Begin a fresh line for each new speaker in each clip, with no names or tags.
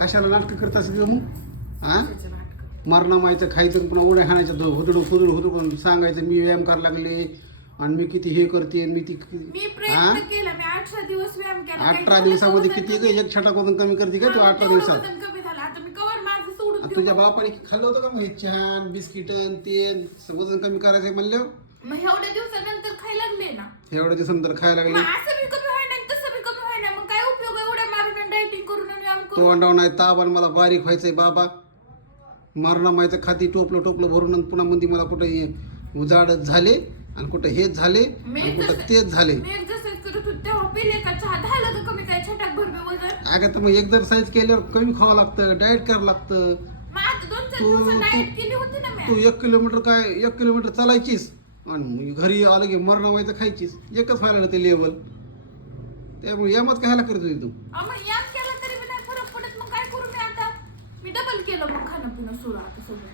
कशाला नाटकं करत असेल मग? हा. मारणं मायचं खायचं पुन्हा उड्या खाण्याचं हुदडू हुदडू हुदडू सांगायचं मी व्यायाम करायला लागले आणि मी किती हे करते आणि मी ती
मी
हा?
प्रयत्न केला मी अठरा दिवस व्यायाम केला. काही
अठरा
झालं
दिवसामध्ये किती? एक छटाक वजन कमी करते का तू अठरा
तेवढं
दिवसात?
वजन कमी झालं. आता मी कवर माझं सोडून
आणि
देऊ
तुझ्या बापाने खाल्लं होतं का मग? हे छान बिस्किट ते वजन कमी करायचं म्हणलं
मग एवढ्या दिवसानंतर खायला लागले ना?
एवढ्या दिवसानंतर खायला
मग
लागले.
असं बी कमी व्हायना आणि तसं बी कमी व्हायना मग काय उपयोग आहे उड्या मारून डायटिंग करून आणि व्यायाम
तो
करून
अंडाव नाही आणि मला बारीक व्हायचंय बाबा. मारणं मायचं खाती टोपलं टोपलं भरून पुन्हा म्हणते मला कुठं उजाडच झाले आणि कुठं हेच झाले आणि कुठं तेच झाले. अगं तर मग एक्झरसाईज केल्यावर कमी खावं लागतं डाएट करावं लागतं. तू- तू- एक किलोमीटर काय एक किलोमीटर चालायचीस आणि घरी आलं की मरणं व्हायचं खायचीच एकच व्हायला ना ते लेवल त्यामुळे यामच कायला करत होती तू
अहो, मग याम केला तरी बी नाही फरक पडत मग काय करू मी आता मी डबल केलं मग खाणं पिणं सुरू आता सगळं.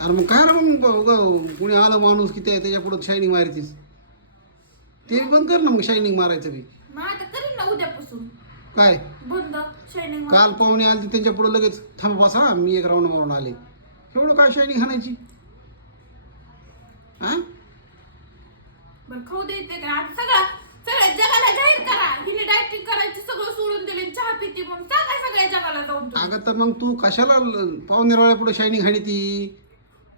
अरे मग काय ना मग? उगा कुणी आलं माणूस किती आहे त्याच्या पुढं शायनिंग मारतीस ते बी बंद कर ना मग शायनिंग मारायचं बी.
मग आता करीन ना उद्यापासून.
काय?
बंद शायनिंग
काल पाहुणे आले त्यांच्या पुढे लगेच थांब बसा मी एक राऊंड मारून आले. एवढं काय शायनिंग हाणायची हा
बरं खाऊ द्यायचे का आता सगळं सगळ्या जगाला जाहीर करा हिने डायटिंग करायची सगळं सोडून दिले चहा पिते म्हणून सांगा सगळ्या जगाला
अगं तर मग तू कशाला पाहुणेरावळ्या पुढे शायनिंग हाणी ती?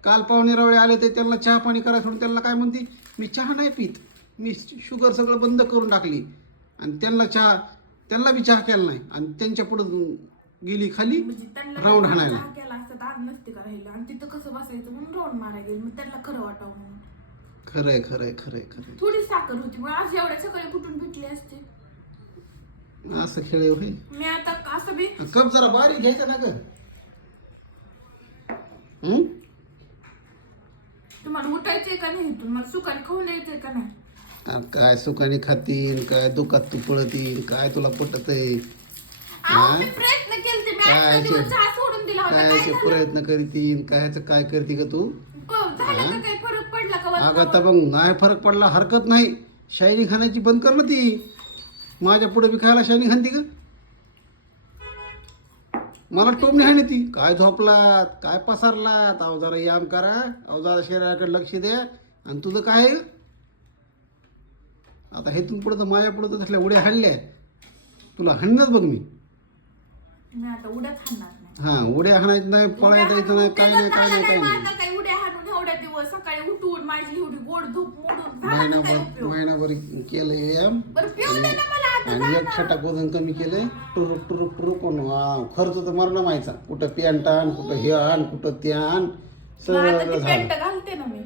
काल पाहुणेरावळे आले ते त्यांना चहा पाणी करायला सोडून त्यांना काय म्हणते? मी चहा नाही पित. मी शुगर सगळं बंद करून टाकली. आणि त्यांना चहा त्यांना बी चहा केला नाही. आणि त्यांच्या पुढं गेली खाली
म्हणजे त्यांना
राऊंड हाणायला.
चहा केला असता तर आज नसते का राहिलं? आणि तिथं कसं बसायचं? म्हणून राऊंड मारायला गेलं. मग त्यांना खरं वाटावं म्हणून.
खरंय खरंय खरंय खरंय.
थोडी साखर होती. मग आज एवढ्या सकाळी भेटली असते?
असं खेळ होय.
मी आता असं बी?
कप जरा बारीक घ्यायचा ना ग. हं?
तुम्हाला उठायचंय का नाही सुकाने खाऊन यायचंय का नाही?
काय सुखाने खातीन काय दुखात तू पळतीन काय तुला पटत आहे
अहो, मी प्रयत्न केले मी
काय
अठरा दिवस
ते?
चहा सोडून दिला होता.
काय
काय
असे
झालं?
प्रयत्न करीतीन? कायचं काय करते का तू?
क- झालं का काही फरक पडला का
अगं
वजनावर?
तर मग नाही फरक पडला हरकत नाही. शायनी खाण्याची बंद कर ना ती. माझ्या पुढे बी खायला शायनी खानती का मला टोमणी आहे ना ती. काय झोपलात? काय पसारलात? अहो जरा याम करा. अहो जरा शरीराकडे लक्ष द्या. आणि तुझं काय? आता हेतून पुढं तर माझ्या पुढं तर तसल्या उड्या हाणल्या. तुला हाणणंच बघ मी.
मी आता उड्या खाणार नाही.
हा उड्या हाणायचं नाही पळायचं यायचं नाही काय नाही काय नाही काय नाही
आता काही उड्या हाणून एवढ्या दिवस सकाळी उठून माझी एवढी गोड मोडून झाला काय
महिनाभर
उपयोग?
महिनाभर केलं व्यायाम
बरं पिऊ दे ना मला आता
आणि एक. छटाक वजन कमी केलंय. टुरुक टुरुक टुरुक. खर्च तर मरणं मायचा कुठं पॅन्ट आण कुठं हे आण कुठं ते आण. सगळं झालं.
घालते ना मी.